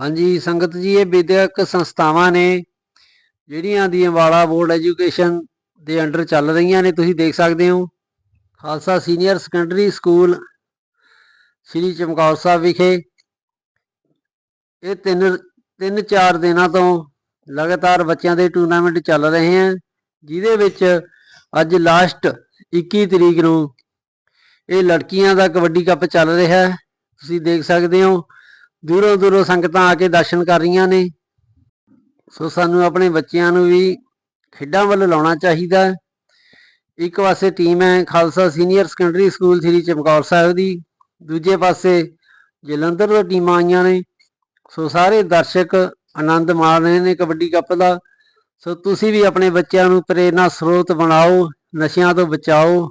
ਹਾਂਜੀ ਸੰਗਤ ਜੀ ਇਹ ਵਿਦਿਅਕ ਸੰਸਥਾਵਾਂ ਨੇ ਜਿਹੜੀਆਂ ਦੀ ਵਾਲਾ ਬੋਰਡ ਐਜੂਕੇਸ਼ਨ ਦੇ ਅੰਡਰ ਚੱਲ ਰਹੀਆਂ ਨੇ ਤੁਸੀਂ ਦੇਖ ਸਕਦੇ ਹੋ Khalsa senior secondary school Shri Chamkaur Sahib ਵਿਖੇ ਇਹ ਤਿੰਨ ਤਿੰਨ ਚਾਰ ਦਿਨਾਂ ਤੋਂ ਲਗਾਤਾਰ ਬੱਚਿਆਂ ਦੇ ਟੂਰਨਾਮੈਂਟ ਚੱਲ ਰਹੇ ਹਨ ਜਿਦੇ ਵਿੱਚ ਅੱਜ ਲਾਸਟ 21 ਤਰੀਕ ਨੂੰ ਇਹ ਲੜਕੀਆਂ ਦਾ ਕਬੱਡੀ ਕੱਪ ਚੱਲ ਰਿਹਾ ਹੈ ਤੁਸੀਂ ਦੇਖ ਸਕਦੇ ਹੋ ਦੂਰੋਂ ਦੂਰੋਂ ਸੰਗਤਾਂ ਆ ਕੇ ਦਰਸ਼ਨ ਕਰ ਰਹੀਆਂ ਨੇ ਸੋ ਸਾਨੂੰ ਆਪਣੇ ਬੱਚਿਆਂ ਨੂੰ ਵੀ ਖੇਡਾਂ ਵੱਲ ਲਾਉਣਾ ਚਾਹੀਦਾ ਇੱਕ ਪਾਸੇ ਟੀਮ ਹੈ Khalsa senior secondary school 3 Chamkaur Sahib ਦੀ ਦੂਜੇ ਪਾਸੇ ਜਲੰਧਰ ਦੀ ਟੀਮਾਂ ਆਈਆਂ ਨੇ ਸੋ ਸਾਰੇ ਦਰਸ਼ਕ ਆਨੰਦ ਮਾਣ ਰਹੇ ਨੇ ਕਬੱਡੀ ਕੱਪ ਦਾ ਸੋ ਤੁਸੀਂ ਵੀ ਆਪਣੇ ਬੱਚਿਆਂ ਨੂੰ ਪ੍ਰੇਰਨਾ ਸਰੋਤ ਬਣਾਓ ਨਸ਼ਿਆਂ ਤੋਂ ਬਚਾਓ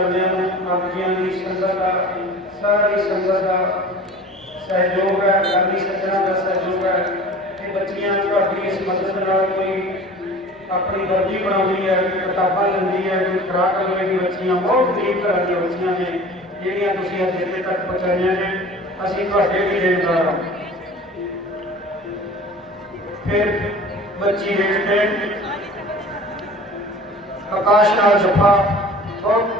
ਕਰਦਿਆਂ ਨੂੰ ਆਪਕੀਆਂ ਦੀ ਸੰਗਤ ਦਾ ਸਾਰੀ ਸੰਗਤ ਦਾ ਸਹਿਯੋਗ ਹੈ ਕਰਨੀ ਸੱਚਾ ਦਾ ਸਹਿਯੋਗ ਹੈ ਕਿ ਬੱਚੀਆਂ ਤੁਹਾਡੀ ਇਸ ਮਦਦ ਨਾਲ ਕੋਈ ਆਪਣੀ ਵਰਦੀ ਬਣਾਉਂਦੀ ਹੈ ਕਿਤਾਬਾਂ ਲੈਂਦੀ ਹੈ ਕੋਈ ਖਰਾਕ ਕਰਦੀ ਹੈ ਬੱਚੀਆਂ ਬਹੁਤ ਗਰੀਬ ਘਰ ਦੇ ਬੱਚੀਆਂ ਨੇ ਜਿਹੜੀਆਂ ਤੁਸੀਂ ਅੱਜ ਇੱਥੇ ਤੱਕ ਪਹੁੰਚਾਈਆਂ ਨੇ ਅਸੀਂ ਤੁਹਾਡੇ ਵੀ ਦੇਣਦਾਰ ਹਾਂ ਫਿਰ ਬੱਚੀ ਰੇਟ ਤੇ ਪ੍ਰਕਾਸ਼ ਨਾਲ ਜਫਾ ਬਹੁਤ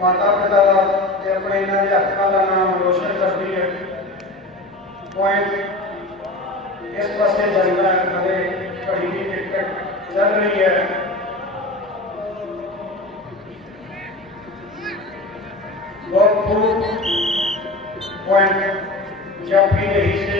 ਮਾਤਾ ਪਿਤਾ ਦੇ ਆਪਣੇ ਇਹਨਾਂ ਦੇ ਹੱਕਾਂ ਦਾ ਨਾਮ ਰੋਸ਼ਨ ਕਰਦੀ ਹੈ ਪੁਆਇੰਟ ਇਸ ਪਾਸੇ ਜਾਂਦਾ ਹੈ ਕਦੇ ਘੜੀ ਦੀ ਟਿਕਟ ਚੱਲ ਰਹੀ ਹੈ ਵਕਤ ਪੁਆਇੰਟ ਜਾਂ ਪੀ ਦੇ ਹਿੱਸੇ